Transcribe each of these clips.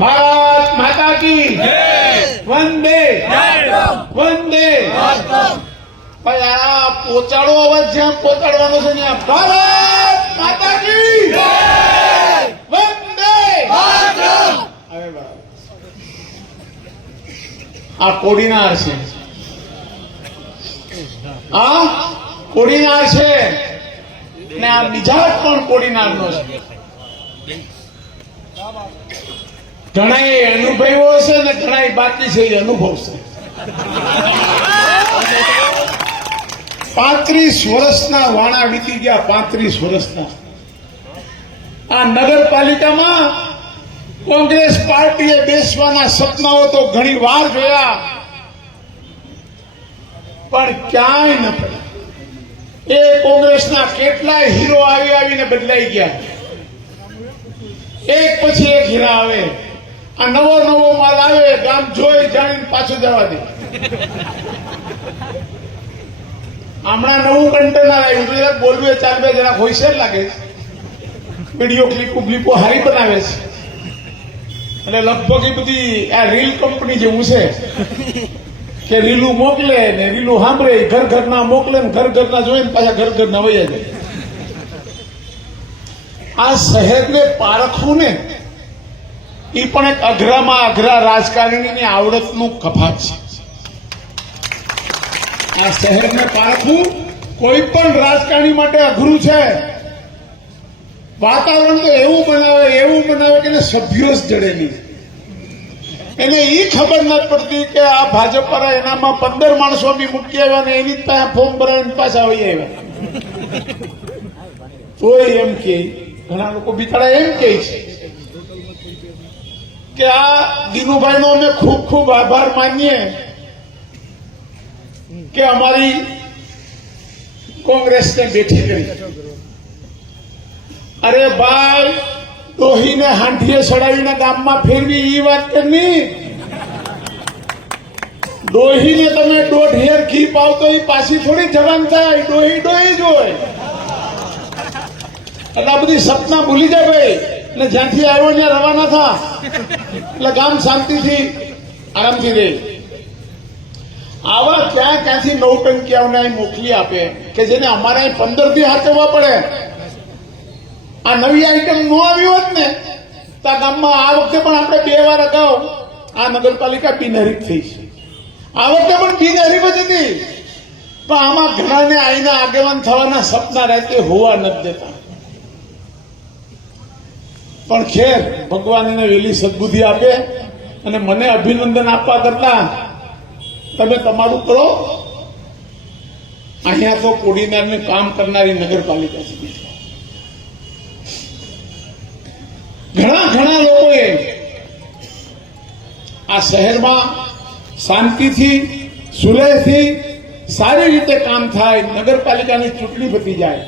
ભારત માતા કી વંદે વંદે. ભાઈ આ પોચાડો અવાજ જ્યાં પહોંચાડવાનો છે ત્યાં ભારત માતા કી વંદે. અરે બરાબર. આ કોડીનાર છે, આ કોડીનાર છે ને આ બીજા પણ કોડીનારનો છે. ઘણા અનુભવો છે ને ઘણા બાકી છે, એ અનુભવ છે. 35 વર્ષના વાણા વીતી ગયા, 35 વર્ષના. આ નગરપાલિકામાં કોંગ્રેસ પાર્ટીએ બેસવાના સપનાઓ તો ઘણી વાર જોયા, પણ ક્યાંય ન પડ્યા. એ કોંગ્રેસના કેટલાય હીરો આવીને બદલાઈ ગયા. એક પછી એક હીરા આવે, આ નવો માલ આવે, ગામ જોઈ જાણીને પાછું જવા દે. હમણાં નવું કન્ટેનર આવ્યું, જરાક બોલવું ચાલવે જરાક હોશિયાર લાગે, વિડીયો ક્લિપો હારી બનાવે છે. અને લગભગ એ બધી આ રીલ કંપની જેવું છે કે રીલું મોકલે ને રીલું સાંભળે, ઘરના મોકલે ને ઘરના જોઈને પાછા ઘરના વયા જાય. આ શહેરને પારખવું ને એ પણ એક અઘરામાં અઘરા રાજકારણીની આવડતનું કપાટ છે. આ શહેરને પારખવું કોઈ પણ રાજકારણી માટે અઘરું છે. વાતાવરણ તો એવું બનાવે કે સભ્યો જ જડેલી. એને એ ખબર નથી પડતી કે આ ભાજપ પર એનામાં 15 માણસો બી મૂકી આવ્યા ને એની પાસે ફોર્મ ભરાવીને પાછા આવી આવ્યા. તોય એમ કે ઘણા લોકો બિચારા એમ કે છે કે આ દિનુભાઈનો અમે ખૂબ ખૂબ આભાર માનીએ કે અમારી કોંગ્રેસને બેઠી કરી. અરે ભાઈ, ડોહીને હાંઠીએ ચડાવીને ગામમાં ફેરવી એ વાત કરની. ડોહીને તમે 1.5 હેર ઘી પાવ તો એ પાછી થોડી જવાન થાય. ડોહી જ હોય. એટલે આ બધી સપના ભૂલી જાય ભાઈ. એટલે જ્યાંથી આવ્યો ત્યાં રવાના થા, એટલે ગામ શાંતિથી આરામથી રહે. આવા ક્યાંથી નવટંકીઓને મોકલી આપે કે જેને અમારે 15 દી હાથવા પડે. આ નવી આઈટમ ન આવી હોત ને તો આ ગામમાં આ વખતે પણ આપણે 2 વાર અગાઉ આ નગરપાલિકા બિનહરીફ થઈ છે. આ વખતે પણ બિનહરીફ જ હતી, પણ આમાં ઘણાને આઈના આગેવાન થવાના સપના રાતે હોવા નથી દેતા. પણ ખેર, ભગવાન એને વહેલી સદબુદ્ધિ આપે. અને મને અભિનંદન આપવા કરતા તમે તમારું કરો. અહીંયા તો કોડીનારને કામ કરનારી નગરપાલિકા છે. ઘણા લોકોએ આ શહેરમાં શાંતિથી સુલેહથી સારી રીતે કામ થાય, નગરપાલિકાની ચૂંટણી પતી જાય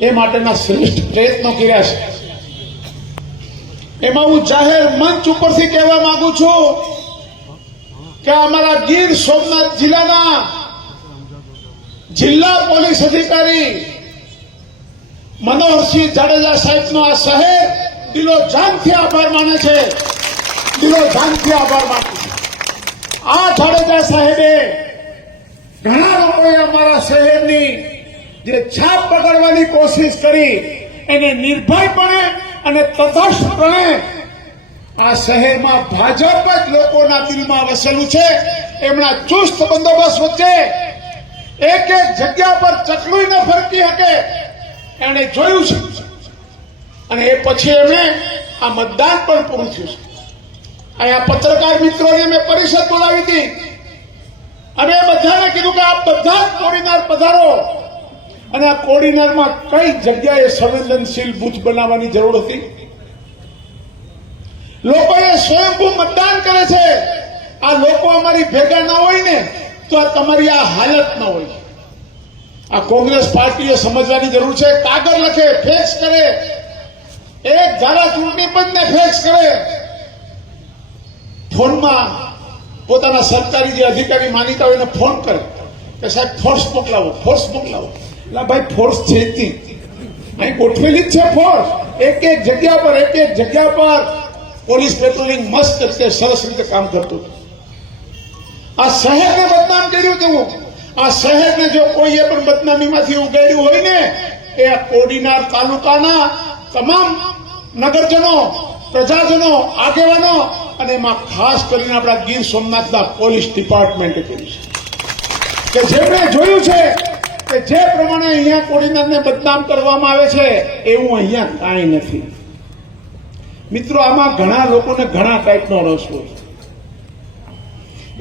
એ માટેના શ્રેષ્ઠ પ્રયત્નો કર્યા છે. એમાં હું જાહેર મંચ ઉપરથી કહેવા માંગુ છું કે અમારા ગીર સોમનાથ જિલ્લાના જિલ્લા પોલીસ અધિકારી મનોહરસિંહ જાડેજા સાહેબનો આ શહેર દિલો જાનથી આભાર માને છે. દિલો જાનથી આભાર માને છે. આ જાડેજા સાહેબે ઘણા લોકોએ અમારા શહેરની જે છાપ પકડવાની કોશિશ કરી એને નિર્ભયપણે અને તટસ્થપણે આ શહેરમાં ભાજપ જ લોકોના દિલમાં વસેલું છે. એમના ચુસ્ત બંદોબસ્ત વચ્ચે એક જગ્યા પર ચકલું ન ફરકી શકે એને જોયું છે. અને એ પછી એમણે આ મતદાન પણ પૂરું થયું છે. અહીંયા પત્રકાર મિત્રોની મેં પરિષદ બોલાવી હતી અને બધાને કીધું કે આપ બધા જ કોડીનાર પધારો. અને આ કોડીનારમાં કઈ જગ્યાએ સંવેદનશીલ બૂથ બનાવવાની જરૂર હતી? લોકોએ સ્વયંભૂ મતદાન કરે છે. આ લોકો અમારી ભેગા ના હોય ને તો આ તમારી આ હાલત ન હોય. આ કોંગ્રેસ પાર્ટીએ સમજવાની જરૂર છે. કાગળ લખે, ફેક્સ કરે, એક ધારા ચૂંટણી પંચને ફેક્સ કરે, ફોનમાં પોતાના સરકારી જે અધિકારી માનીતા હોય એને ફોન કરે કે સાહેબ ફોર્સ મોકલાવો. એટલે ભાઈ ફોર્સ છે અહીં ગોઠવેલી જ છે ફોર્સ. એક જગ્યા પર પોલીસ પેટ્રોલિંગ મસ્ત રીતે સરસ રીતે કામ કરતું હતું. આ શહેરને બદનામ કર્યું હતું. આ શહેરને જો કોઈએ પણ બદનામીમાંથી ઉગાડ્યું હોય ને એ આ કોડીનાર તાલુકાના તમામ નગરજનો, પ્રજાજનો, આગેવાનો અને એમાં ખાસ કરીને આપણા ગીર સોમનાથના પોલીસ ડિપાર્ટમેન્ટે કર્યું છે કે જેમણે જોયું છે કે જે પ્રમાણે અહીંયા કોડીનારને બદનામ કરવામાં આવે છે એવું અહીંયા કાંઈ નથી. મિત્રો, આમાં ઘણા લોકોને ઘણા ટાઈપનો રસ હોય.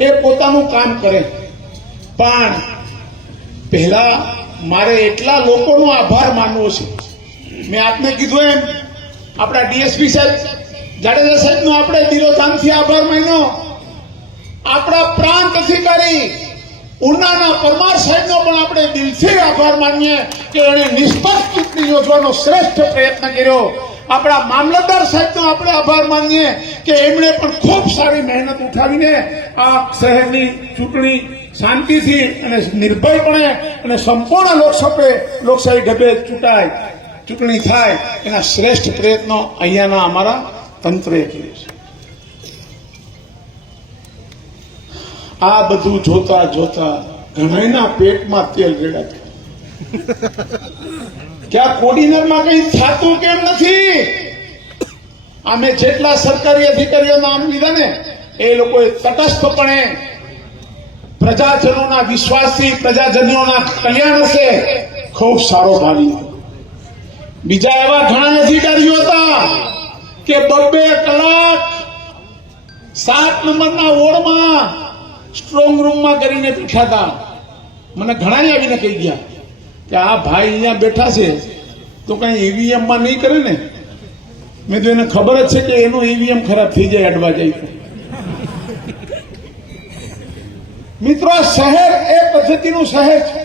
એ પોતાનું કામ કરે, પણ પહેલા મારે એટલા લોકોનો આભાર માનવો છે. મેં આપને કીધું એમ આપણા ડીએસપી સાહેબ જાડેજા સાહેબનો આપણે દિલોજાનથી આભાર માન્યો. આપણા પ્રાંત અધિકારી ઉનાના પરમાર સાહેબનો પણ આપણે દિલથી આભાર માનીએ કે એણે નિષ્પક્ષ ચૂંટણી યોજવાનો શ્રેષ્ઠ પ્રયત્ન કર્યો. આપણા મામલતદાર સાહેબનો આપણે આભાર માનીએ કે એમણે પણ ખૂબ સારી મહેનત ઉઠાવીને આ શહેરની ચૂંટણી શાંતિથી અને નિર્ભયપણે અને સંપૂર્ણ લોકશાહી ઢબે ચૂંટણી થાય એના શ્રેષ્ઠ પ્રયત્નો અહીંયાના અમારા તંત્રએ કર્યું છે. આ બધું જોતા જોતા ઘણાના પેટમાં તેલ રેડાતું કે આ કોડીનારમાં કઈ થતું કેમ નથી. અમે જેટલા સરકારી અધિકારીઓ નામ લીધા ને એ લોકોએ તટસ્થપણે પ્રજાજનોના વિશ્વાસથી પ્રજાજનોના કલ્યાણ હશે ખૂબ સારો ભાવી. બીજા એવા ઘણા અધિકારીઓ હતા કે 2 કલાક 7 નંબરના વોર્ડમાં સ્ટ્રોંગ રૂમમાં કરીને બેઠા હતા. મને ઘણા આવીને કહી ગયા કે આ ભાઈ અહીંયા બેઠા છે તો કઈ ઈવીએમ માં નહીં કરે ને. મેં તો એને ખબર જ છે કે એનું ઈવીએમ ખરાબ થઈ જાય અડવા જાય તો. મિત્રો, આ શહેર એ પદ્ધતિનું શહેર છે.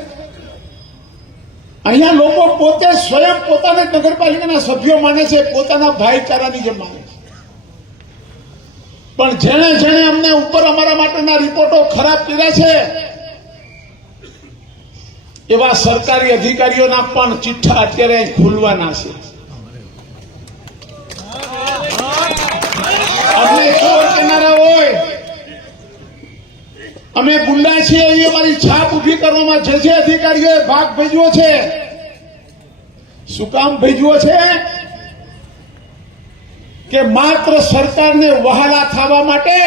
અહીંયા લોકો પોતે સ્વયં પોતાને નગરપાલિકાના સભ્યો માને છે, પોતાના ભાઈચારાની જેમ માને છે. પણ જેણે જેણે અમને ઉપર અમારા માટેના રિપોર્ટો ખરાબ કર્યા છે એવા સરકારી અધિકારીઓના પણ ચિઠ્ઠા અત્યારે ખુલવાના છે. અમને ખબર કેનારા હોય અમે ગુંડા છીએ એ અમારી છાપ ઉભી કરવામાં જે અધિકારીઓએ ભાગ ભજવ્યો છે. શું કામ ભજવ્યો છે? કે માત્ર સરકારને વહાલા થવા માટે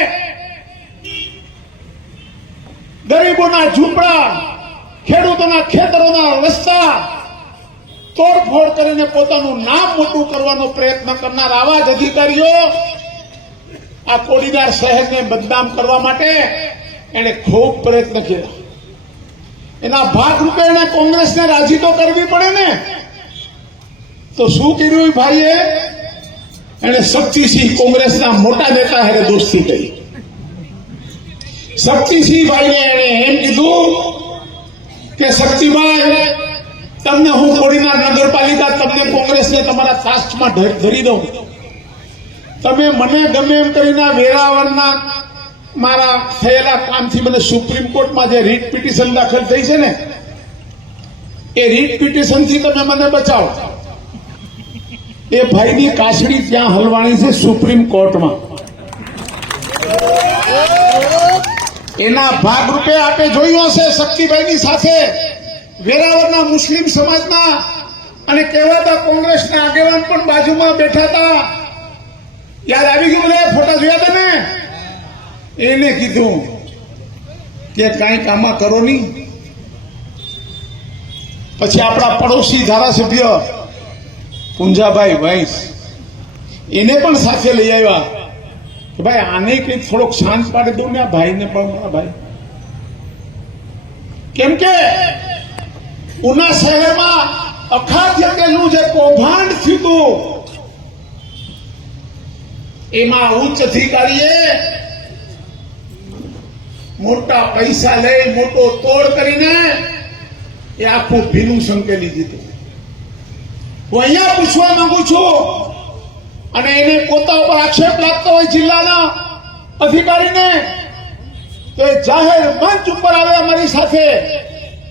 ગરીબોના ઝૂંપડા, ખેડૂતોના ખેતરોના રસ્તા તોડફોડ કરીને પોતાનું નામ મોટું કરવાનો પ્રયત્ન કરનાર આવા જ અધિકારીઓ આ કોડીનાર શહેરને બદનામ કરવા માટે એને ખૂબ પ્રયત્ન કર્યા. એના ભાગરૂપે એને કોંગ્રેસને રાજી તો કરવી પડે ને. તો શું કર્યું ભાઈએ? એને શક્તિસિંહ કોંગ્રેસના મોટા નેતા હારે દોસ્તી કરી. શક્તિસિંહ ભાઈને એને એમ કીધું કે શક્તિભાઈ, તમને હું કોડીનાર નગરપાલિકા તમને કોંગ્રેસને તમારા ટ્રસ્ટમાં ધરી દઉં. તમે મને ગમે એમ કરીને વેરાવળના મારા થયેલા કામથી મને સુપ્રીમ કોર્ટમાં જે રીટ પિટિશન દાખલ થઈ છે ને એ રીટ પિટિશનથી તમે મને બચાવો. એ ભાઈની કાસડી ત્યાં હલવાણી છે સુપ્રીમ કોર્ટમાં. એના ભાગરૂપે આપે જોયું હશે શક્તિભાઈની સાથે વેરાવળના મુસ્લિમ સમાજના અને કહેવાતા કોંગ્રેસના આગેવાન પણ બાજુમાં બેઠા હતા. યાદ આવી ગયું? બધા ફોટા જોયા હતા ને? એને કીધું કે કાંઈક આમાં કરો નહીં. પછી આપણા પડોશી ધારાસભ્ય પુંજાભાઈ વૈસ એને પણ સાથે લઈ આવ્યા કે ભાઈ આને કંઈક થોડોક શાંત પાડી દઉં ને આ ભાઈને પણ. ભાઈ કેમ કે ઉના શહેરમાં અખાધ્યનું જે કૌભાંડ થયું હતું એમાં ઉચ્ચ અધિકારીએ મોટા પૈસા લઈ મોટો તોડ કરીને એ આખું ભીનું સંકેલી દીધું. હું અહીંયા પૂછવા માંગુ છું અને એને પોતા ઉપર આક્ષેપ લાગતો હોય જિલ્લાના અધિકારીને તો એ જાહેર મંચ ઉપર આવે અમારી સાથે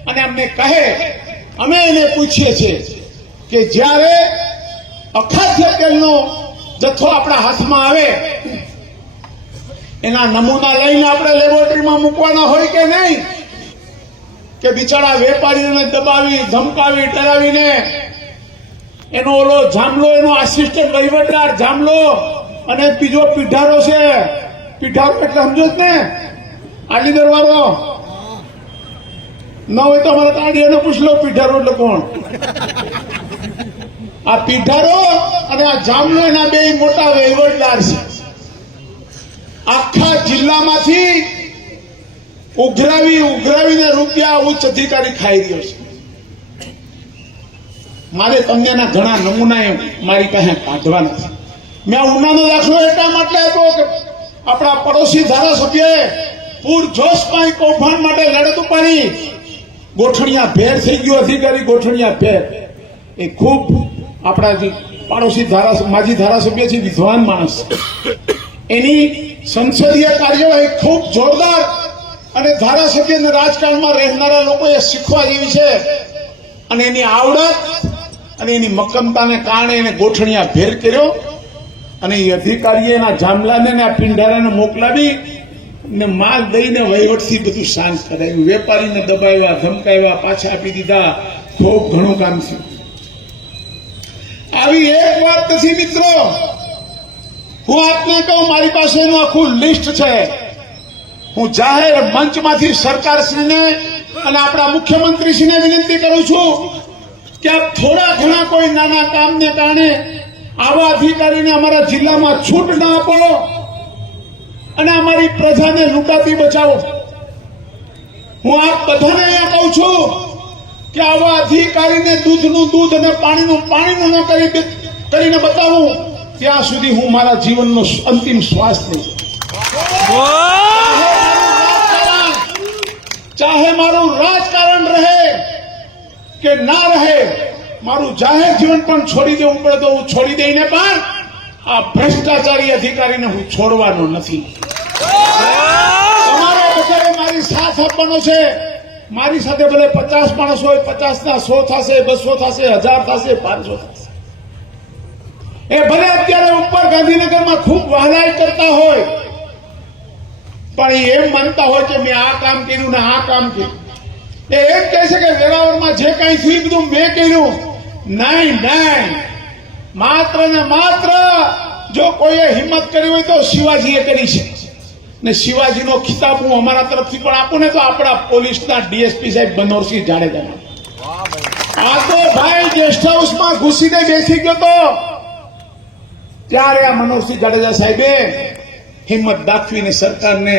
અને અમને કહે. અમે એને પૂછીએ છીએ કે જ્યારે અખાદ્ય તેલનો જથ્થો આપણા હાથમાં આવે એના નમૂના લઈને આપણે લેબોરેટરીમાં મૂકવાના હોય કે નહીં, કે બિચારા વેપારીઓને દબાવી ધમકાવી ડરાવીને એનો ઓલો જામલો, એનો આસિસ્ટન્ટ વહીવટદાર જામલો અને બીજો પીઢારો છે. પીઢારો એટલે સમજો જ ને, આલી દરવારો ન હોય તો અમારે તાડીઓને પૂછ લો પીઢારો એટલે કોણ. આ પીઢારો અને આ જામલો એના બે મોટા વહીવટદાર છે. આખા જિલ્લામાંથી ઉઘરાવીને રૂપિયા ઉચ્ચ અધિકારી ખાઈ રહ્યો છે. મારે તમને એના ઘણા નમૂના મારી પાસે કાઢવાના છે. મેં ઉનાનો દાખલો એટલા માટે આપ્યો કે આપણા પડોશી ધારાસભ્યએ પૂરજોશમાં કૌભાંડ માટે લડત ઉપાડી. ગોઠણિયા ભેર થઈ ગયો અધિકારી, ગોઠણિયા ભેર. એ ખૂબ આપણા જે પાડોશી માજી ધારાસભ્ય છે, વિદ્વાન માણસ. એની સંસદીય કાર્યવાહી ખૂબ જોરદાર અને ધારાસભ્યના રાજકારણમાં રહેનારા લોકોએ શીખવા જેવી છે. અને એની આવડત અને એની મક્કમતાને કારણે એને ગોઠણિયા ભેર કર્યો અને એ અધિકારીએ એના જામલાને આ પિંડારાને મોકલાવી ને માલ દઈને વહીવટથી બધું શાંત કરાવ્યું. વેપારીને દબાવ્યા, ધમકાવ્યા, પાછા આપી દીધા. ખૂબ ઘણું કામ થયું. આવી એક વાત નથી મિત્રો, હું આપને કહું, મારી પાસે એનું આખું લિસ્ટ છે. હું જાહેર મંચમાંથી સરકારશ્રીને અને આપણા મુખ્યમંત્રીશ્રીને વિનંતી કરું છું કે આપ થોડા ઘણા કોઈ નાના કામને કારણે આવા અધિકારીને અમારા જિલ્લામાં છૂટ ના આપો અને અમારી પ્રજાને લૂંટાતી બચાવો. હું આપ બધાને અહીંયા કહું છું કે આવા અધિકારીને દૂધનું દૂધ અને પાણીનું પાણીનું ન કરીને બતાવું ત્યાં સુધી હું મારા જીવનનો અંતિમ શ્વાસ લઈશ. ચાહે મારું રાજકારણ રહે કે ના રહે, મારું જાહેર જીવન પણ છોડી દેવું પડે તો હું છોડી દઈને પણ આ ભ્રષ્ટાચારી અધિકારીને હું છોડવાનો નથી. તમારે બધાએ મારી સાથ આપવાનો છે. મારી સાથે ભલે 50 માણસ હોય, 50 ના 100 થશે, 200 થશે, 1000 થશે, 500 થશે. એ ભલે અત્યારે ઉપર ગાંધીનગરમાં ખૂબ વહાલાઈ કરતા હોય, પણ એમ માનતા હોય કે મેં આ કામ કર્યું ને આ કામ કર્યું. એ એમ કહે છે કે વેરાવળમાં જે કઈ થયું બધું મેં કર્યું. નહીં, માત્ર ને માત્ર જો કોઈએ હિંમત કરી હોય તો શિવાજીએ કરી છે. ને શિવાજીનો ખિતાબ હું અમારા તરફથી પણ આપું ને તો આપણા પોલીસના ડીએસપી સાહેબ બનોરસિંહ જાડેજા. આ તો ભાઈ ગેસ્ટ હાઉસમાં ઘૂસીને બેસી ગયો તો ત્યારે આ મનોહરસિંહ જાડેજા સાહેબે હિંમત દાખવીને સરકારને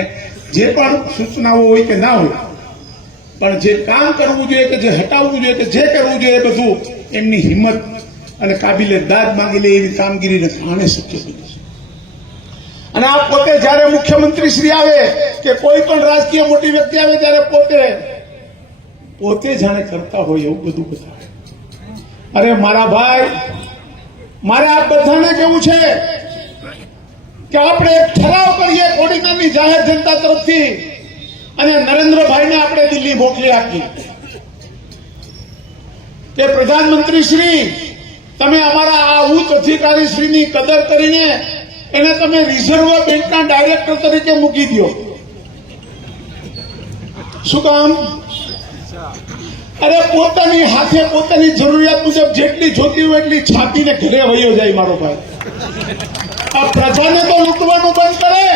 જે પણ સૂચનાઓ હોય કે ના હોય, પણ જે કામ કરવું જોઈએ કે જે હટાવવું જોઈએ કે જે કરવું જોઈએ એ બધું એમની હિંમત અને કાબિલે દાદ માંગી લે એવી કામગીરીને કારણે શક્ય બન્યું છે. અને આ પોતે જયારે મુખ્યમંત્રી શ્રી આવે કે કોઈ પણ રાજકીય મોટી વ્યક્તિ આવે ત્યારે પોતે જાણે કરતા હોય એવું બધું બતાવે. અરે મારા ભાઈ, મારે આ બધાને કેવું છે કે આપણે એક ઠરાવ કરીએ ઓડિટરની જાહેર જનતા તરફથી અને નરેન્દ્રભાઈને આપણે દિલ્હી મોકલી આપીએ કે પ્રધાનમંત્રી શ્રી, તમે અમારા આ ઉચ્ચ અધિકારી શ્રીની કદર કરીને એને તમે રિઝર્વ બેંકના ડાયરેક્ટર તરીકે મૂકી દો. શું કામ? અરે પોતાની હાથે પોતાની જરૂરિયાત મુજબ જેટલી જોતી હોય એટલી છાપીને ઘરે વયો જાય મારો ભાઈ. આ પ્રજાને તો લૂંટવાનું બંધ કરે.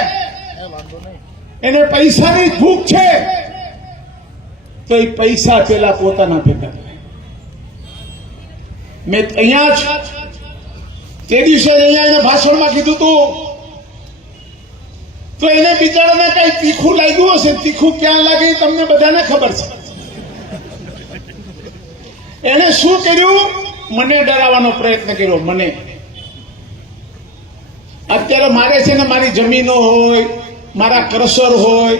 એને પૈસાની ભૂખ છે તો એ પૈસા પેલા પોતાના ભેગા થાય. મેં અહીંયા જ તે દિવસે અહીંયા એને ભાષણમાં કીધું તું તો એને બિચારાને કઈ તીખું લાગ્યું હશે. તીખું ક્યાં લાગે તમને બધાને ખબર છે. એને શું કર્યું? મને ડરાવવાનો પ્રયત્ન કર્યો. મને અત્યારે મારે છે ને મારી જમીનો હોય, મારા ક્રશર હોય,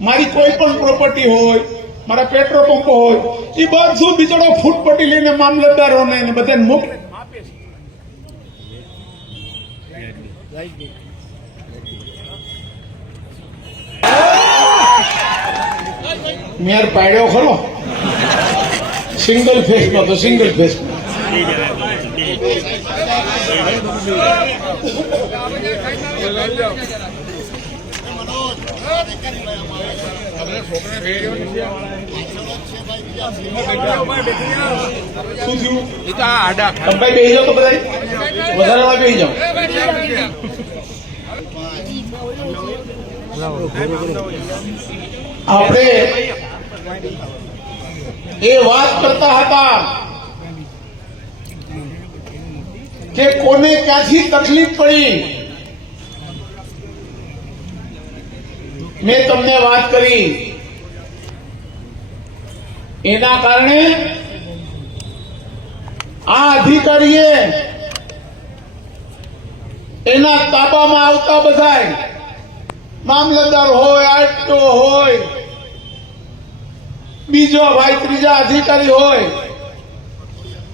મારી કોઈ પણ પ્રોપર્ટી હોય, મારા પેટ્રોલ પંપો હોય, એ બધું બિચારો ફૂટપટ્ટી લઈને મામલતદારોને બધાને મોકલે. મેર પાડ્યો ખરો સિંગલ ફેસમાં તો સિંગલ ફેસમાં આપણે એ વાત કરતા હતા કે કોને ક્યાંથી તકલીફ પડી. મેં તમને વાત કરી એના કારણે આ અધિકારીએ એના તાબામાં આવતા બધાય મામલતદાર હોય, આરટીઓ હોય, બીજો ભાઈ ત્રીજા અધિકારી હોય,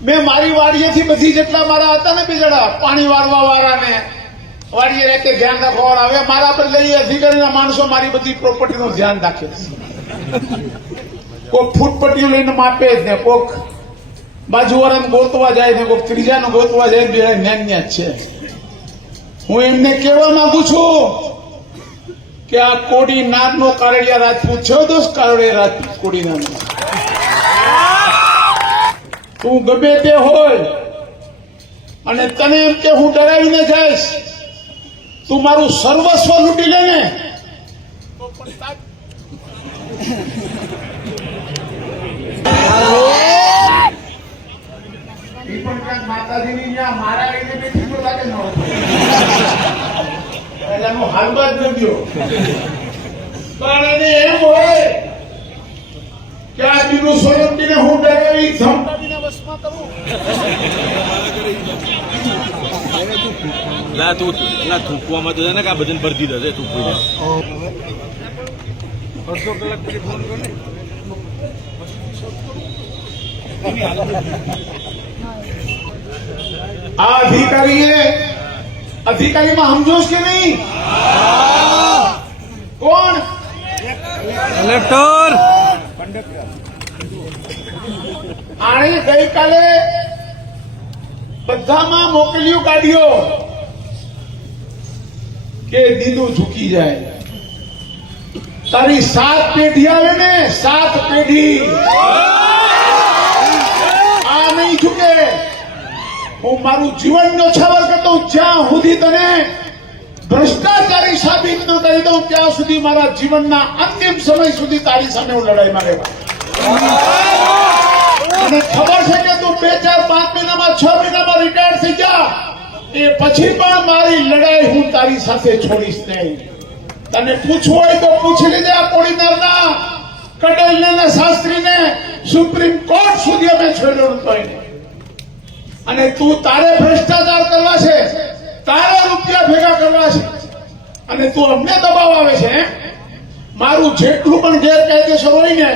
મેં મારી વાડીએથી બધી જેટલા મારા હતા ને બીજડા પાણી વાળવા વાળાને વાડીએ રહેતે ધ્યાન રાખવા વાળા, હવે મારા પર લઈ અધિકારીના માણસો મારી બધી પ્રોપર્ટીનું ધ્યાન રાખે છે. કોક ફૂટપટ્ટીઓ લઈને માપે જ ને, કોક બાજુવાળાને ગોતવા જાય ને, કોક ત્રીજાને ગોતવા જાય ને, બે ન્યા જ છે. હું એમને કહેવા માંગુ છું કે આ કોડી નાગનો કારડિયા રાજપૂત છે. દોસ્ત કારડિયા રાજપૂત કોડી નાગનો તું ગમે તે હોય અને તને એમ કે હું ડરાવીને જઈશ, તું મારું સર્વસ્વ લૂંટી લે ને માતાજીની મારા લાગે ન એટલે હું હાલમાં જ નથી પણ એને એમ હોય કે આ દીનું સ્વરૂપને હું ડરાવી ધમકાવીને વશમાં કરું. ના તું ના થૂકવામાં તો ને કે આ બધાને ભરતી દે થૂકવી દે. અડધો કલાક પછી ફોન કરો ને. આ અધિકારીમાં સમજો કે નહીં? કોણ? કલેક્ટર. આણે ગઈકાલે બધામાં મોકલ્યું ગાડીઓ કે દીદું ઝૂકી જાય. તારી 7 પેઢી આવે ને, 7 પેઢી આ નહીં ઝૂકે. હું મારું જીવન ન્યોછાવર કરતો જ્યાં સુધી તને ભ્રષ્ટાચારી સાબિત ન કરી દઉં ત્યાં સુધી મારા જીવનના અંતિમ સમય સુધી તારી સામે હું લડાઈમાં રહેવા. અને ખબર છે કે તું 2, 4, 5 મહિનામાં 6 મહિનામાં રિટાયર થઈ જા, એ પછી પણ મારી લડાઈ હું તારી સાથે છોડીશ નહીં. તને પૂછવું હોય તો પૂછી લેજે આ કોડીનારના કડલને શાસ્ત્રીને, સુપ્રીમ કોર્ટ સુધી અમે છોડ્યો નતો એને. અને તું તારે ભ્રષ્ટાચાર કરવા છે, તારે રૂપિયા ભેગા કરવા છે અને તું અમને દબાવ આવે છે. મારું જેટલું પણ ગેરકાયદેસર હોય ને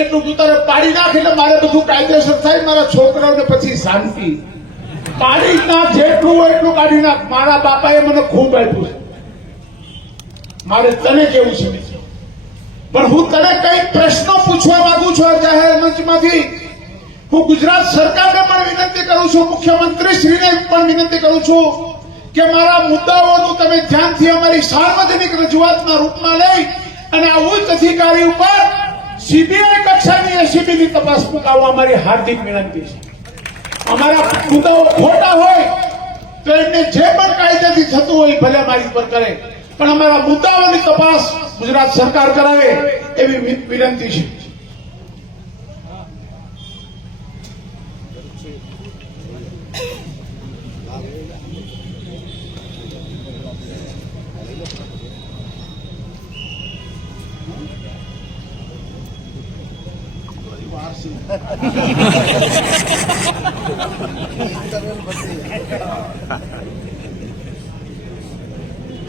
એટલું તું તારે પાડી નાખ એટલે મારે બધું કાયદેસર થાય. મારા છોકરાઓને પછી શાંતિ. પાડી નાખ, જેટલું હોય એટલું કાઢી નાખ. મારા બાપાએ મને ખૂબ આપ્યું છે, મારે તને કેવું છે. પણ હું તને કઈ પ્રશ્નો પૂછવા માંગુ છું આ જાહેર મંચમાંથી. હું ગુજરાત સરકારને પણ વિનંતી કરું છું, મુખ્યમંત્રીશ્રીને પણ વિનંતી કરું છું કે મારા મુદ્દાઓનું તમે ધ્યાનથી અમારી સાર્વજનિક રજૂઆતના રૂપમાં લઈ અને આ ઉચ્ચ અધિકારી ઉપર સીબીઆઈ કક્ષાની એસીબીની તપાસ મુકાવવા અમારી હાર્દિક વિનંતી છે. અમારા મુદ્દાઓ ખોટા હોય તો એમને જે પણ કાયદેથી થતું હોય ભલે મારી પર કરે, પણ અમારા મુદ્દાઓની તપાસ ગુજરાત સરકાર કરાવે એવી વિનંતી છે.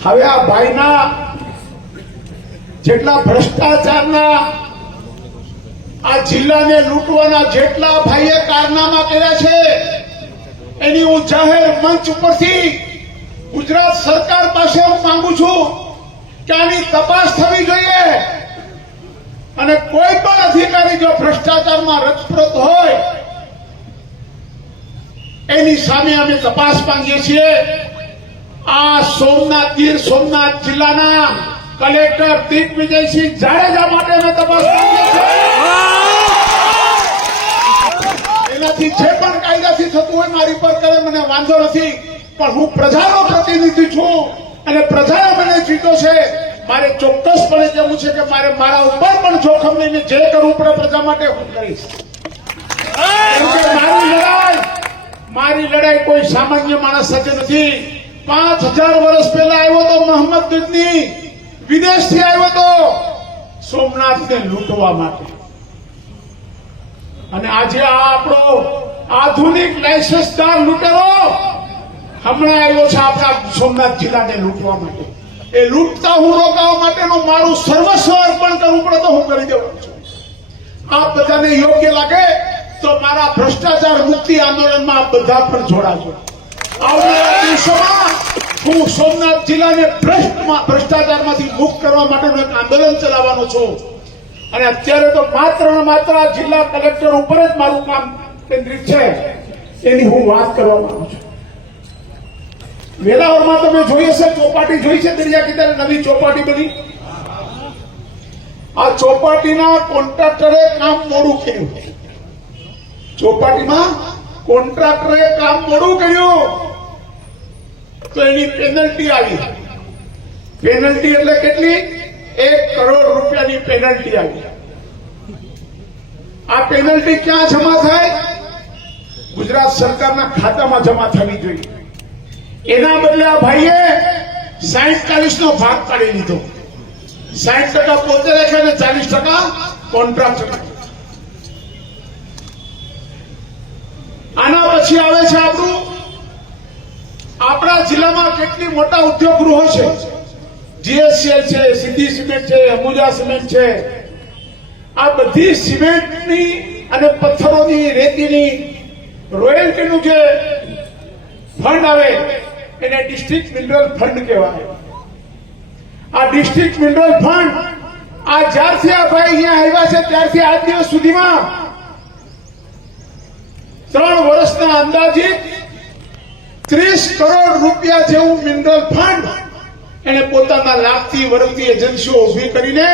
હવે આ ભાઈના જેટલા ભ્રષ્ટાચારના, આ જિલ્લાને લૂંટવાના જેટલા ભાઈએ કારનામા કર્યા છે એની હું જાહેર મંચ ઉપરથી ગુજરાત સરકાર પાસે હું માંગુ છું કે આની તપાસ થવી જોઈએ. અને કોઈ પણ અધિકારી જો ભ્રષ્ટાચારમાં રચપ્રત હોય એની સામે અમે તપાસ માંગીએ છીએ. આ સોમનાથ ગીર સોમનાથ જિલ્લાના કલેક્ટર દિગ્વિજયસિંહ જાડેજા માટે અમે તપાસ કરીએ છીએ. એનાથી જે પણ કાયદાથી થતું હોય મારી પર કરે, મને વાંધો નથી, પણ હું પ્રજાનો પ્રતિનિધિ છું અને પ્રજાએ મને જીતો છે. મારે ચોક્કસપણે કહેવું છે કે મારે મારા ઉપર પણ જોખમ લઈને જે કરવું પડે પ્રજા માટે હું કરીશ. કેમ કે મારી લડાઈ કોઈ સામાન્ય માણસ સાથે નથી. 5000 વર્ષ પહેલા આવ્યો તો મોહમ્મદ ગઝની, વિદેશથી આવ્યો તો સોમનાથને લૂંટવા માટે. અને આજે આ આપણો આધુનિક લાયસન્સદાર લૂંટેરો હમણાં આવ્યો છે આપણા સોમનાથ જિલ્લાને લૂંટવા માટે. એ લૂંટતા હું રોકાવા માટેનું મારું સર્વસ્વ અર્પણ કરવું પડે તો હું કરી દેવાનો છું. આ બધાને યોગ્ય લાગે તો મારા ભ્રષ્ટાચાર મુક્તિ આંદોલનમાં આપ બધા પણ જોડાજો. આવનારા દિવસોમાં હું સોમનાથ જિલ્લાને ભ્રષ્ટાચારમાંથી મુક્ત કરવા માટેનું એક આંદોલન ચલાવવાનો છું. અને અત્યારે તો માત્ર ને માત્ર આ જિલ્લા કલેક્ટર ઉપર જ મારું કામ કેન્દ્રિત છે, એની હું વાત કરવા માંગુ છું. વેલાવરમાં તમે જોઈ હશે, ચોપાટી જોઈ છે દરિયા કિનારે નવી ચોપાટી બની. આ ચોપાટીના કોન્ટ્રાક્ટરે કામ મોડું કર્યું. ચોપાટીમાં કોન્ટ્રાક્ટરે કામ મોડું કર્યું તો એની પેનલ્ટી આવી. પેનલ્ટી એટલે કેટલી? 1 કરોડ રૂપિયાની પેનલ્ટી આવી. આ પેનલ્ટી ક્યાં જમા થાય? ગુજરાત સરકારના ખાતામાં જમા થવી જોઈએ. એના બદલે આ ભાઈએ 60-40 નો ભાગ કાઢી લીધો. 60% પોતે રાખે અને 40% કોન્ટ્રાક્ટર. આના પછી આવે છે આપણા જિલ્લામાં કેટલી મોટા ઉદ્યોગ ગૃહો છે. જીએસસીએલ છે, સિદ્ધિ સિમેન્ટ છે, અંબુજા સિમેન્ટ છે. આ બધી સિમેન્ટની અને પથ્થરોની, રેતીની રોયલ્ટીનું જે ફંડ આવે એને ડિસ્ટ્રિક્ટ મિનરલ ફંડ કહેવાય. આ ડિસ્ટ્રિક્ટ મિનરલ ફંડ આ જ્યારથી આ ભાઈ અહીંયા આવ્યા છે ત્યારથી આજ દિવસ સુધીમાં 3 વર્ષના અંદાજિત 30 કરોડ રૂપિયા જેવું મિનરલ ફંડ એને પોતાના લાગતી વળગતી એજન્સીઓ ઉભી કરીને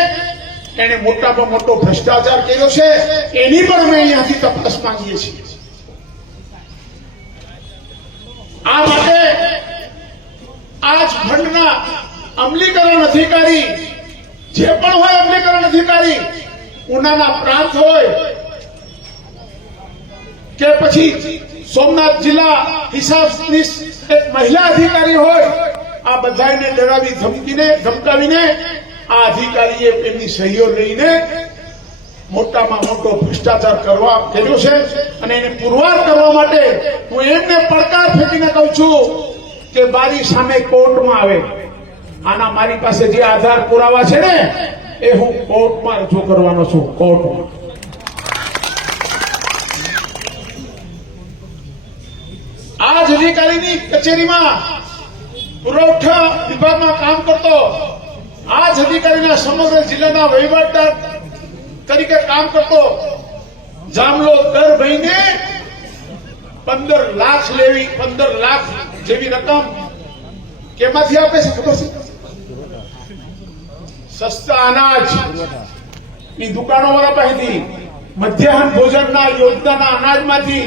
એને મોટામાં મોટો ભ્રષ્ટાચાર કર્યો છે. એની પણ અમે અહીંયાથી તપાસ માંગીએ છીએ. આ માટે આ જ ફંડના અમલીકરણ અધિકારી જે પણ હોય, અમલીકરણ અધિકારી ઉનાના પ્રાંત હોય કે પછી સોમનાથ જિલ્લા હિસાબની એક મહિલા અધિકારી હોય, આ બધાને ડરાવી ધમકાવીને આ અધિકારીએ એમની સહીઓ લઈને મોટામાં મોટો ભ્રષ્ટાચાર કર્યો છે. અને એને પુરવાર કરવા માટે હું એમને પડકાર ફેંકીને કહું છું કે મારી સામે કોર્ટમાં આવે. આના મારી પાસે જે આધાર પુરાવા છે ને એ હું કોર્ટમાં રજૂ કરવાનો છું. કોર્ટમાં આ જ અધિકારીની કચેરીમાં પુરવઠા વિભાગમાં કામ કરતો, આ જ અધિકારીના સમગ્ર જિલ્લાના વહીવટદાર તરીકે કામ કરતો જામલો દર મહિને 15 લાખ જેવી રકમ કેમાંથી આપે છે ખબર છે? સસ્તા અનાજ ની દુકાનો વાળા પાસેથી, મધ્યાહન ભોજનના યોજનાના અનાજમાંથી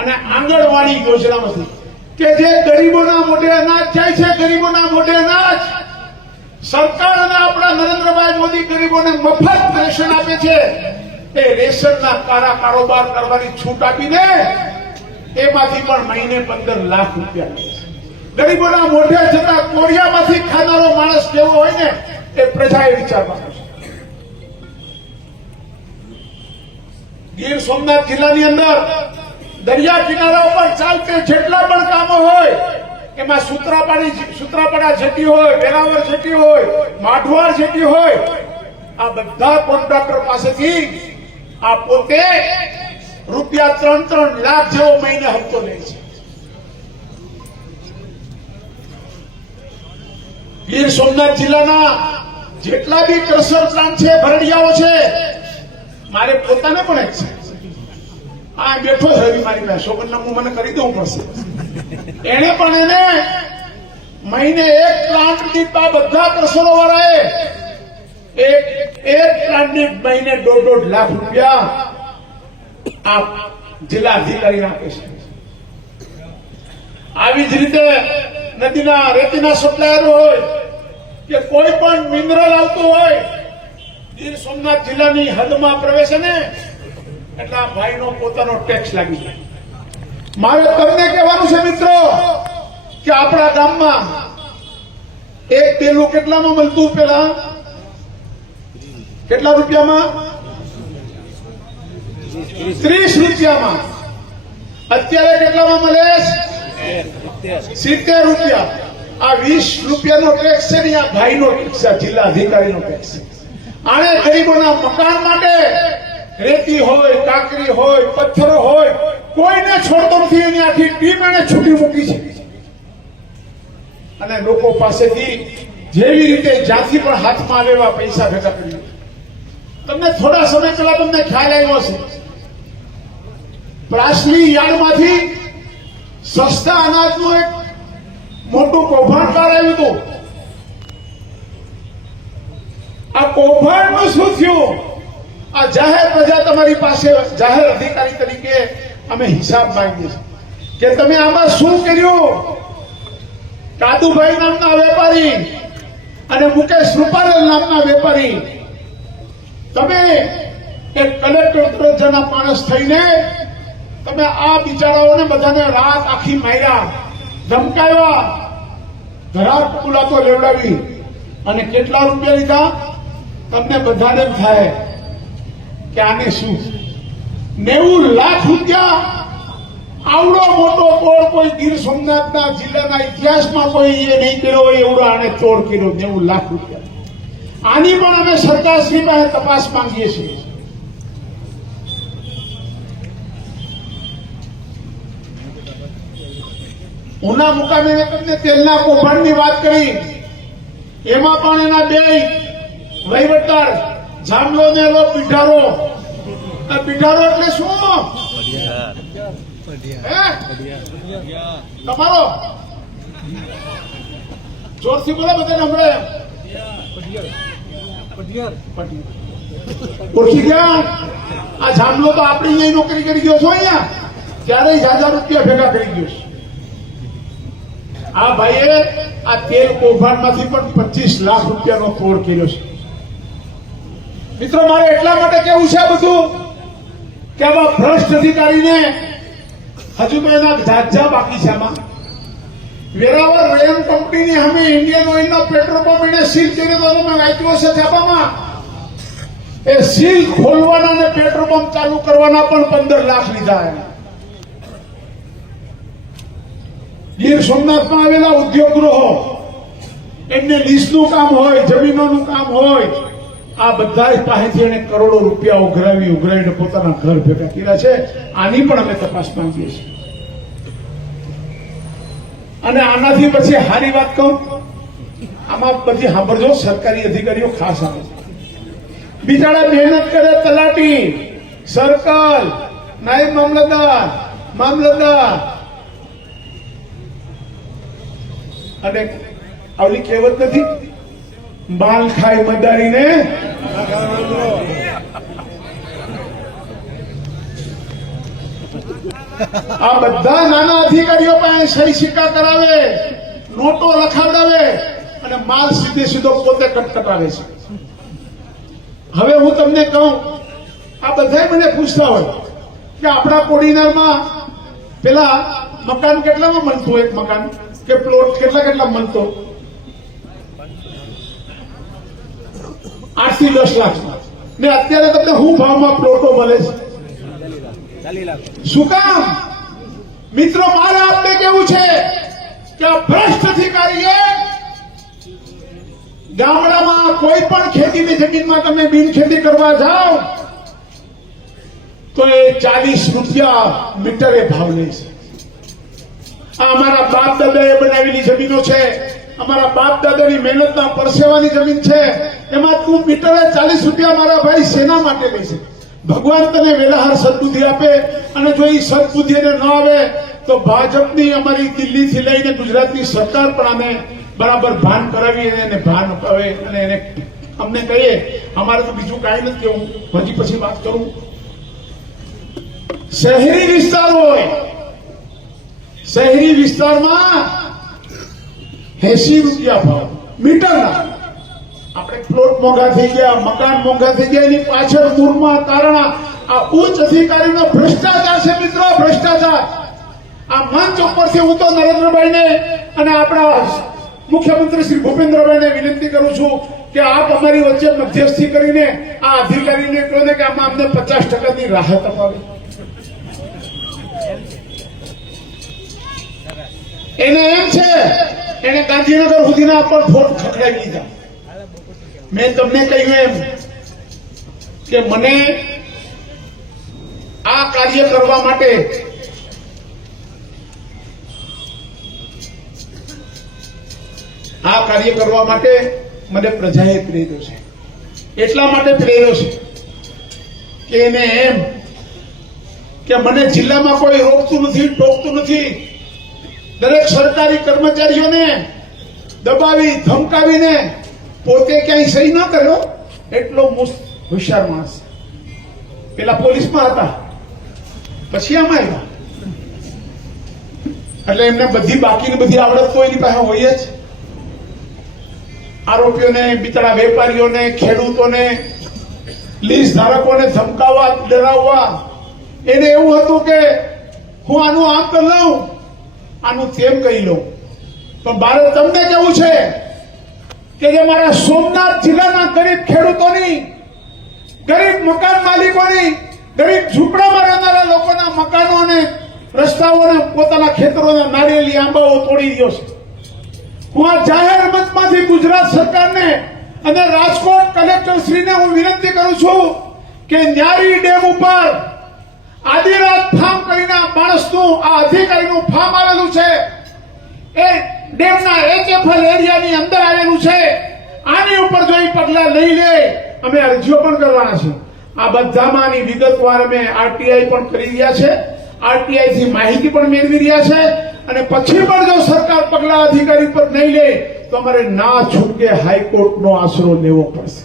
અને આંગણવાડી યોજનામાંથી. કે જે ગરીબોના મોઢે અનાજ જાય છે, ગરીબોના મોઢે અનાજ સરકાર અને આપણા નરેન્દ્રભાઈ મોદી ગરીબોને મફત રેશન આપે છે. એ રેશનના કાળા કારોબાર કરવાની છૂટ આપીને એમાંથી પણ મહિને 15 લાખ રૂપિયા લે છે. ગરીબોના મોઢે જતા કોરિયામાંથી ખાનારો માણસ કેવો હોય ને એ પ્રજાએ વિચારવાનું છે. ગીર સોમનાથ જિલ્લાની અંદર દરિયા કિનારા ઉપર ચાલતી જેટલા પણ કામો હોય એમાં સૂત્રાપાડા જેટી હોય, વેરાવળ જેટી હોય, માઢવાર જેટી હોય, આ બધા કોન્ટ્રાક્ટર પાસેથી આ પોતે રૂપિયા 3-3 લાખ જેવો મહિને હપ્તો લે છે. ગીર સોમનાથ જિલ્લાના જેટલા બી ક્રશર પ્લાન્ટ છે, ભરડિયાઓ છે, મારે પોતાને પણ એક છે. આ બેઠો છે મારી પાસે, સોગંદનામું મને કરી દેવું પડશે. એને પણ મહિને એક પ્લાન્ટ દીઠ આ બધા કરસરો વાળાએ એક પ્લાન્ટ દીઠ મહિને 1.5 લાખ રૂપિયા આ જિલ્લા અધિકારી આપે છે. આવી જ રીતે નદીના રેતીના સપ્લાયર હોય કે કોઈ પણ મિનરલ આવતું હોય ગીર સોમનાથ જિલ્લાની હદમાં પ્રવેશે ને એટલે આ ભાઈનો પોતાનો ટેક્સ લાગી જાય. મારે તમને કહેવાનું છે મિત્રો કે આપણા ગામમાં એક પેલું કેટલામાં મળતું પેલા કેટલા રૂપિયામાં 30 રૂપિયામાં અત્યારે કેટલામાં મળે 70 રૂપિયા. આ 20 રૂપિયાનો ટેક્સ છે ને આ ભાઈનો ટેક્સ છે, જિલ્લા અધિકારીનો ટેક્સ છે. આને ગરીબોના મકાન માટે રેતી હોય કાંકરી હોય પથ્થરો હોય કોઈને છોડતો નથી. એની આખી ટીમ એને છૂટી મૂકી છે અને લોકો પાસેથી જેવી રીતે જ્યાંથી પણ હાથમાં આવે એવા પૈસા ભેગા કરી. તમને થોડા સમય પહેલા તમને ખ્યાલ આવ્યો હશે પ્રાસલી યાર્ડમાંથી સસ્તા અનાજનું એક મોટું કૌભાંડ બહાર આવ્યું હતું. આ કૌભાંડનું શું થયું? આ જાહેર પ્રજા તમારી પાસે જાહેર અધિકારી તરીકે અમે હિસાબ માંગીએ છીએ કે તમે આમાં શું કર્યું? કાદુભાઈ નામના વેપારી અને મુકેશ રૂપારેલ નામના વેપારી તમે એક કલેક્ટર દરજ્જાના માણસ થઈને તમે આ બિચારાઓને બધાને રાત આખી માર્યા, ધમકાવ્યા, ઘરાટ મુલાતો લેવડાવી અને કેટલા રૂપિયા લીધા? તમને બધાને એમ થાય કે આને શું 90 લાખ રૂપિયા. આવડો મોટો તોડ કોઈ ગીર સોમનાથના જિલ્લાના ઇતિહાસમાં કોઈ એ નહીં કર્યો હોય એવડો આને તોડ કર્યો 90 લાખ રૂપિયા. આની પણ અમે સરકારશ્રી પાસે તપાસ માંગીએ છીએ. ઉના મુકામે મેં તમને તેલના કૌભાંડની વાત કરી, એમાં પણ એના બે વહીવટદાર જામલો ને એલો પીઠારો. પીઠારો એટલે શું? તમારો જોરથી બોલે બધાને હમણાં ઓળખી ગયા? આ જામલો તો આપણી અહીંયા નોકરી કરી ગયો છો, અહીંયા ત્યારે 1000 રૂપિયા ભેગા કરી ગયો છે. આ ભાઈએ આ તેલ કૌભાંડમાંથી પણ 25 લાખ રૂપિયાનો તોડ કર્યો છે. મિત્રો મારે એટલા માટે કેવું છે આ બધું કે આવા ભ્રષ્ટ અધિકારીને હજુ તો એના ઝાઝા બાકી છે. આમાં વેરાવર રેન કંપનીની સામે ઇન્ડિયન ઓઇલનો પેટ્રોલ પંપ એને સીલ કર્યો તો તમે વાંચ્યો હશે છાપામાં. એ સીલ ખોલવાના અને પેટ્રોલ પંપ ચાલુ કરવાના પણ 15 લાખ લીધા. ગીર સોમનાથમાં આવેલા ઉદ્યોગ ગૃહો એમને લીઝનું કામ હોય, જમીનોનું કામ હોય, આ બધા પાસેથી એને કરોડો રૂપિયા ઉઘરાવીને પોતાના ઘર ભેગા કર્યા છે. આની પણ અમે તપાસ માંગીએ છીએ. અને આનાથી પછી સારી વાત કહું, આમાં બધી સાંભળજો, સરકારી અધિકારીઓ ખાસ આવે છે. બિચારા મહેનત કરે, તલાટી, સર્કલ, નાયબ મામલતદાર અને આવલી કહેવત નથી માલ ખાય મદારીને આ બધા નાના અધિકારીઓ પાસે સહી સિક્કા કરાવે, નોટો લખાવડાવે અને માલ સીધો પોતે કટકટાવે છે. હવે હું તમને કહું, આ બધા મને પૂછતા હોય કે આપણા કોડીનારમાં પેલા મકાન કેટલામાં મળતું? એક મકાન કે પ્લોટ કેટલા મળતો? 8 થી 10 લાખ ને અત્યારે તમને શું ભાવમાં પ્લોટો મળે છે? શું કામ? મિત્રો મારે આપને કેવું છે કે આ ભ્રષ્ટ અધિકારીએ ગામડામાં કોઈ પણ ખેતીની જમીનમાં તમે બિનખેતી કરવા જાઓ તો એ 40 રૂપિયા મીટરે ભાવ લે છે. આ અમારા બાપ દાદાએ બનાવેલી જમીનો છે, અમારા બાપ દાદાની મહેનતના પરસેવાની જમીન છે. એમાં તું મીટરે 40 રૂપિયા મારા ભાઈ શેના માટે લે છે? ભગવાન તને વેલાહાર સદબુદ્ધિ આપે, અને જો એ સદબુદ્ધિ ન આવે તો ભાજપની અમારી દિલ્હીથી લઈને ગુજરાતની સરકાર પણ આને બરાબર ભાન કરાવીએ એને ભાન કરે અને એને અમને કહીએ. અમારે તો બીજું કાંઈ નથી કેવું. હજી પછી વાત કરું. શહેરી વિસ્તાર હોય, શહેરી વિસ્તારમાં 80 રૂપિયા ભાવ મીટરના. આપણે પ્લોટ મોંઘા થઈ ગયા, મકાન મોંઘા થઈ ગયા. એની પાછળ મૂળમાં કારણ આ ઉચ્ચ અધિકારીનો ભ્રષ્ટાચાર છે મિત્રો, ભ્રષ્ટાચાર. આ મંચ ઉપરથી હું તો નરેન્દ્રભાઈને અને આપણા મુખ્યમંત્રી શ્રી ભૂપેન્દ્રભાઈને વિનંતી કરું છું કે આપ અમારી વચ્ચે મધ્યસ્થી કરીને આ અધિકારીને કહો ને કે આમાં અમને 50% રાહત અપાવે. એને એમ છે એને ગાંધીનગર સુધીના પર ફોટ ખખડાવી દીધા. મેં તમને કહ્યું એમ કે મને આ કાર્ય કરવા માટે મને પ્રજાએ પ્રેર્યો છે. એટલા માટે પ્રેર્યો છે કે એને એમ કે મને જિલ્લામાં કોઈ રોકતું નથી, ટોકતું નથી. દરેક સરકારી કર્મચારીઓને દબાવી ધમકાવીને પોતે ક્યાંય સહી ન કર્યો એટલો હોશિયાર માણસ. પેલા પોલીસમાં હતા, પછી આમાં આવ્યા. એટલે એમને બધી બાકીની બધી આવડત તો એની પાસે હોય જ. આરોપીઓને, બિચારા વેપારીઓને, ખેડૂતોને, લીઝ ધારકોને ધમકાવવા, ડરાવવા. એને એવું હતું કે હું આનું આમ કરી લઉં, આનું તેમ કહી લઉં. પણ ભારત તમને કેવું છે કે જે મારા સોમનાથ જિલ્લાના ગરીબ ખેડૂતોની, ગરીબ મકાન માલિકોની, ગરીબ ઝૂંપડામાં રહેનારા લોકોના મકાનો અને રસ્તાઓને, પોતાના ખેતરોના નારિયેળી આંબાઓ તોડી રહ્યો છે. હું આ જાહેર મંચમાંથી ગુજરાત સરકારને અને રાજકોટ કલેક્ટરશ્રીને હું વિનંતી કરું છું કે ન્યારી ડેમ ઉપર આદિરાજ ફાર્મ કરીને આ માણસનું, આ અધિકારીનું ફાર્મ આવેલું છે. એ ડેમના HFL એરિયાની અંદર આવેલું છે. આની ઉપર જો એ પગલા લઈ લે, અમે અરજીઓ પણ કરવાના છે. આ બધામાંની વિગતવાર અમે RTI પણ કરી રહ્યા છે. RTI થી માહિતી પણ મેળવી રહ્યા છે. અને પછી પણ જો સરકાર પગલા અધિકારી પર નહીં લે તો અમારે ના છૂટકે હાઈકોર્ટનો આશરો લેવો પડશે.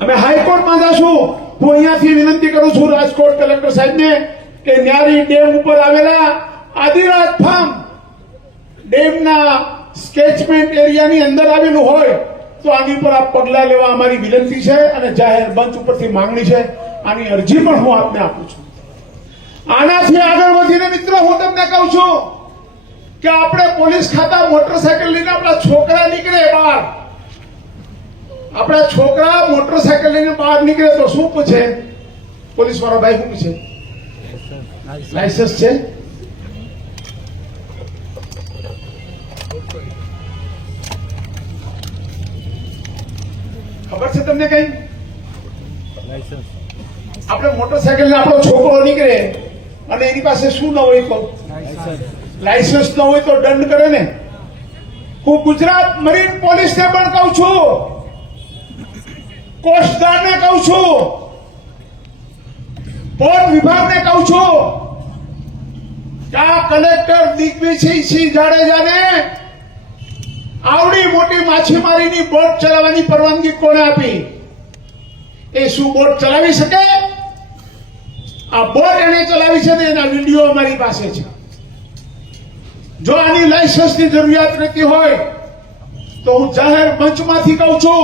અમે હાઈકોર્ટમાં જશું. હું અહીંયાથી વિનંતી કરું છું રાજકોટ કલેક્ટર સાહેબને કે ન્યારી ડેમ ઉપર આવેલા આદિરાજ ફાર્મ ડેમના સ્કેચમેન્ટ એરિયાની અંદર આવેલું હોય તો આની પર આપ પગલા લેવા અમારી વિનંતી છે અને જાહેર મંચ ઉપરથી માંગણી છે. આની અરજી પણ હું આપને આપું છું. આનાથી આગળ વધીને મિત્રો હું તમને કહું છું કે આપણે પોલીસ ખાતા મોટરસાયકલ લઈને આપણા છોકરા નીકળે બહાર, આપણા છોકરા મોટરસાયકલ લઈને બહાર નીકળે તો શું પૂછે પોલીસ વાળા ભાઈ? શું પૂછે? લાયસન્સ છે? ખબર છે તમને કઈ? આપણે મોટરસાયકલ ને આપણો છોકરો નીકળે અને એની પાસે શું ન હોય તો લાયસન્સ ન હોય તો દંડ કરે ને. હું ગુજરાત મરીન પોલીસને પણ કહું છું, કોસ્ટગાર્ડને કહું છું, પોર્ટ વિભાગને કહું છું કે આ કલેક્ટર દિગ્વિજયસિંહ જાડેજાને આવડી મોટી માછીમારીની બોટ ચલાવવાની પરવાનગી કોણે આપી? એ શું બોટ ચલાવી શકે? આ બોટ એને ચલાવી છે ને એના વિડીયો અમારી પાસે છે. જો આની લાયસન્સની જરૂરિયાત રહેતી હોય તો હું જાહેર મંચમાંથી કહું છું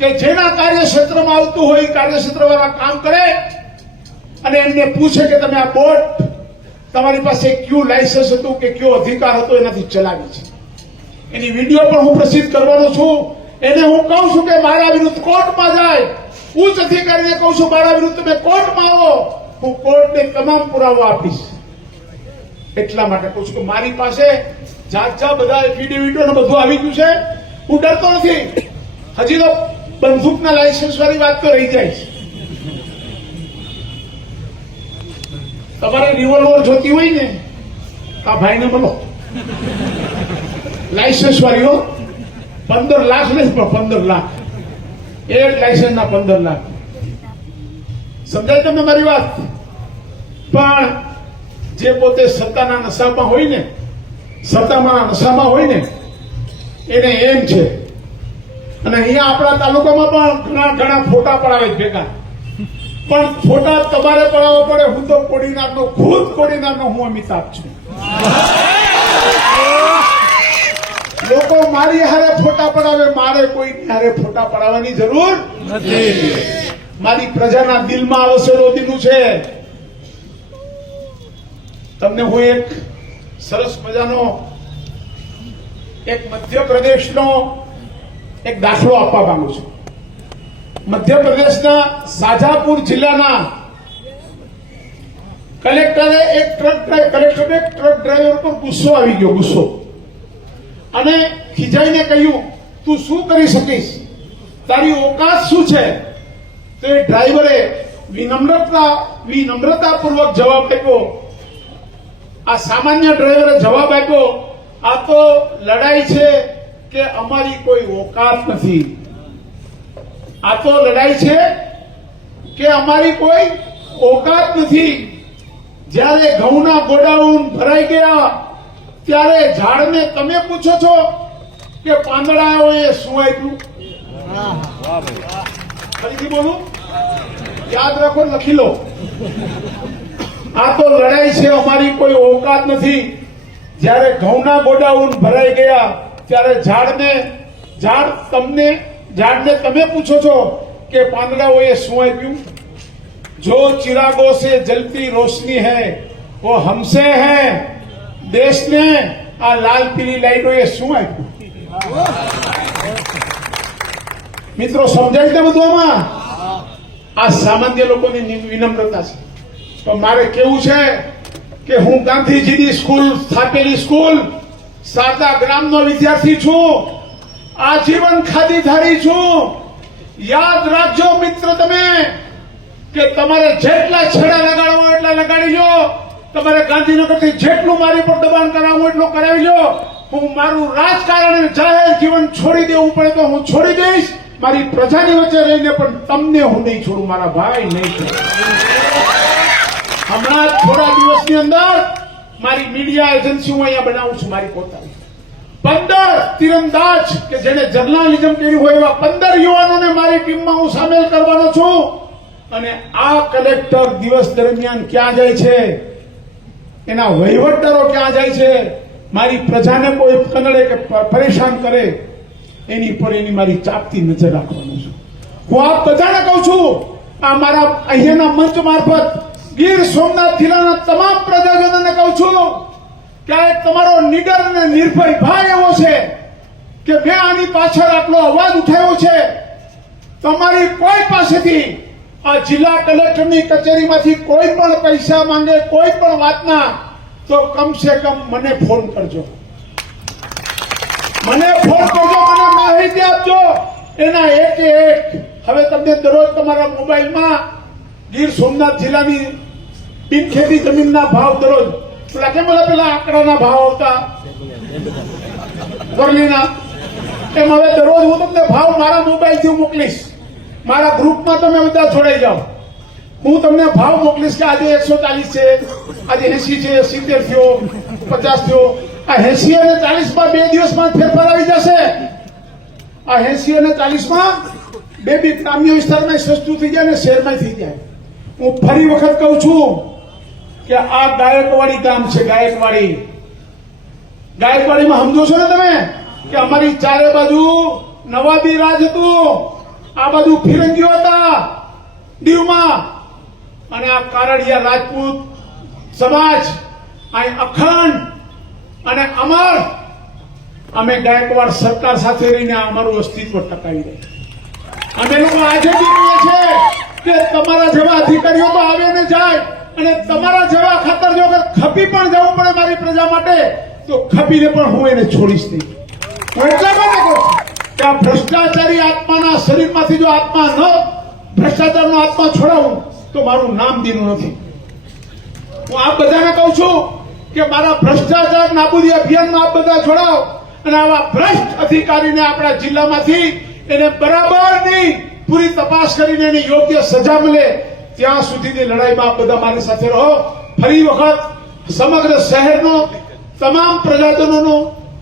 કે જેના કાર્યક્ષેત્રમાં આવતું હોય કાર્યક્ષેત્રવાળા કામ કરે અને એમને પૂછે કે તમે આ બોટ તમારી પાસે કયું લાયસન્સ હતું કે કયો અધિકાર હતો એનાથી ચલાવી છે. એની વિડીયો પણ હું પ્રસિદ્ધ કરવાનો છું. એને હું કહું છું કે મારા વિરુદ્ધ કોર્ટમાં જાય. ઉચ્ચ અધિકારીને કહું છું મારા વિરુદ્ધ તમે કોર્ટમાં આવો, હું કોર્ટને તમામ પુરાવો આપીશ. એટલા માટે કહું છું કે મારી પાસે જાત બધા એફિડેવિટો બધું આવી ગયું છે. હું ડરતો નથી. હજી તો બંદૂકના લાયસન્સ વાળી વાત તો રહી જાય છે. તમારે રિવોલ્વર જોતી હોય ને આ ભાઈને બોલો, લાયસન્સ વાળીઓ 15 લાખ નહીં પણ 15 લાખ એક લાયસન્સના 15 લાખ. સમજાય તમને મારી વાત? પણ જે પોતે સત્તાના નશામાં હોય ને, સત્તામાં નશામાં હોય ને એને એમ છે. અને અહીંયા આપણા તાલુકામાં પણ ઘણા ફોટા પડાવે છે ભેગા. પણ ફોટા તમારે પડાવવો પડે. હું તો કોડીનારનો ખુદ કોડીનારનો હું અમિતાભ છું. લોકો મારી હારે ફોટા પડાવે, મારે કોઈ હારે ફોટા પડાવવાની જરૂર નથી. મારી પ્રજાના દિલમાં વસેલો દીનું છે. તમને હું એક સરસ મજાનો એક મધ્યપ્રદેશનો એક દાખલો આપવા માંગુ છું. મધ્યપ્રદેશના શાજાપુર જિલ્લાના કલેક્ટરને એક ટ્રક ડ્રાઈવર પર ગુસ્સો આવી ગયો, ગુસ્સો. અને ખીજાઈને કહ્યું, તું શું કરી શકીશ, તારી ઓકાત શું છે? તો એ ડ્રાઈવરે વિનમ્રતાપૂર્વક જવાબ આપ્યો. આ સામાન્ય ડ્રાઈવરે જવાબ આપ્યો, આ તો લડાઈ છે કે અમારી કોઈ ઓકાત નથી. આ તો લડાઈ છે કે અમારી કોઈ ઓકાત નથી. જ્યારે ઘઉંના ગોડાઉન ભરાઈ ગયા ત્યારે ઝાડને તમે પૂછો છો કે પાંદડાઓએ શું આપ્યું? ફરીથી બોલું, યાદ રાખો, લખી લો. આ તો લડાઈ છે, અમારી કોઈ ઓકાત નથી. જ્યારે ઘઉંના ગોડાઉન ભરાઈ ગયા ત્યારે ઝાડને તમે પૂછો છો કે પાંદડાઓએ શું આપ્યું? જો ચિરાગો સે જલતી રોશની है वो हमसे है. દેશને આ લાલ પીળી લાઈટોએ શું આપ્યું? મિત્રો સમજાય છે બધું આમાં? આ સામાન્ય લોકોની વિનમ્રતા છે. તો મારે કેવું છે કે હું ગાંધીજીની સ્કૂલ સ્થાપેલી સ્કૂલ શારદા ગ્રામનો વિદ્યાર્થી છું. આજીવન ખાદીધારી છું. યાદ રાખજો મિત્ર તમે કે તમારે જેટલા છેડા લગાડવા એટલા લગાડી લો. તમારે ગાંધીનગરથી જેટલું મારી પર દબાણ કરાવવું એટલું કરાવી લો. હું મારું રાજકારણ જાહેર જીવન છોડી દેવું પડે તો હું છોડી દઈશ. મારી પ્રજાની વચ્ચે રહીને પણ તમને હું નહીં છોડું, મારા ભાઈ નહીં છોડું. હમણાં થોડા દિવસની અંદર મારી મીડિયા એજન્સી હું અહીંયા બનાવું છું, મારી પોતાની. 15 તીરંદાજ કે જેને જર્નાલિઝમ કર્યું હોય એવા 15 યુવાનોને મારી ટીમમાં હું સામેલ કરવાનો છું. અને આ કલેક્ટર દિવસ દરમિયાન ક્યાં જાય છે, એના વહીવટદારો ક્યાં જાય છે, મારી પ્રજાને કોઈ કનડે કે પરેશાન કરે એની પર એની મારી ચાપતી નજર રાખવાનું છું. હું આપ બધાને કહું છું, આ મારા અહીંયાના મંચ મારફત ગીર સોમનાથ જિલ્લાના તમામ પ્રજાજનોને કહું છું કે આ એક તમારો નીડર અને નિર્ભય ભાઈ એવો છે કે મેં આની પાછળ આટલો અવાજ ઉઠાવ્યો છે. તમારી કોઈ પાસેથી આ જિલ્લા કલેક્ટરની કચેરીમાંથી કોઈ પણ પૈસા માંગે કોઈ પણ વાતના, તો કમસે કમ મને ફોન કરજો. મને માહિતી આપજો. એના એક હવે તમને દરરોજ તમારા મોબાઈલમાં ગીર સોમનાથ જિલ્લાની બિનખેતી જમીનના ભાવ દરરોજ કેમ પેલા આંકડાના ભાવ આવતા વરલીના, એમ હવે દરરોજ હું તમને ભાવ મારા મોબાઈલથી મોકલીશ. મારા ગ્રુપમાં તમે બધા જોડાઈ જાઓ. હું તમને ભાવ મોકલીશ કે આજે 140 છે, આજે 80 છે, 70 થયો, 50 થયો. આ 80 અને 40 માં 2 દિવસમાં ફેરફાર આવી જશે. આ 80 અને 40 માં બે ગ્રામ્ય વિસ્તારમાં સસ્તું થઈ જાય ને શહેરમાં થઈ જાય. હું ફરી વખત કહું છું કે આ ગાયકવાડી ગામ છે. ગાયકવાડીમાં સમજો છો ને તમે કે અમારી ચારે બાજુ નવાબી રાજ હતું. આ બાજુ ફિરંગીઓ હતા દીવમાં, અને આ કારડિયા રાજપૂત સમાજ અહીં અખંડ અને અમર. અમે ગાયકવાડ સરકાર સાથે રહીને અમારું અસ્તિત્વ ટકાવી રહ્યા. અમે લોકો આજે બી કહીએ છીએ કે તમારા જેવા અધિકારીઓ તો આવે ને જાય, અને તમારા જેવા ખાતર જો ખપી પણ જવું પડે મારી પ્રજા માટે તો ખપીને પણ હું એને છોડીશ નહીં. હું એટલા માટે કહું કે આ ભ્રષ્ટાચારી આત્માના શરીરમાંથી જો ભ્રષ્ટાચારનો આત્મા છોડાવું તો મારું નામ દીનું નથી. હું આપ બધાને કહું છું કે મારા ભ્રષ્ટાચાર નાબૂદી અભિયાનમાં આપ બધા જોડાઓ, અને આવા ભ્રષ્ટ અધિકારીને આપણા જિલ્લામાંથી એને બરાબરની પૂરી તપાસ કરીને એની યોગ્ય સજા મળે ત્યાં સુધીની લડાઈમાં આપ બધા મારી સાથે રહો. ફરી વખત સમગ્ર શહેરનો, તમામ પ્રજાજનોનો,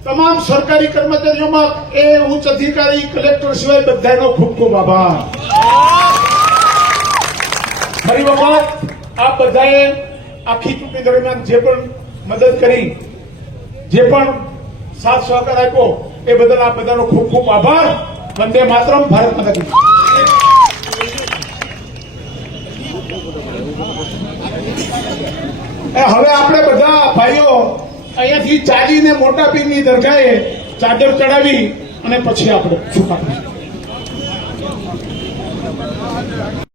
તમામ સરકારી કર્મચારીઓમાં એ ઉચ્ચ અધિકારી કલેક્ટર સિવાય બધાનો ખૂબ ખૂબ આભાર. ફરી વખત આપ બધાએ આખી ચૂંટણી દરમિયાન જે પણ મદદ કરી, જે પણ સાથ સહકાર આપ્યો એ બદલ આપ બધાનો ખૂબ ખૂબ આભાર. વંદે માતરમ. ભારત માતા કી જય. હવે આપણે બધા ભાઈઓ અહીંયાથી ચાલીને મોટા પીરની દરગાહે ચાદર ચડાવી અને પછી આપણે છુપાવીશું.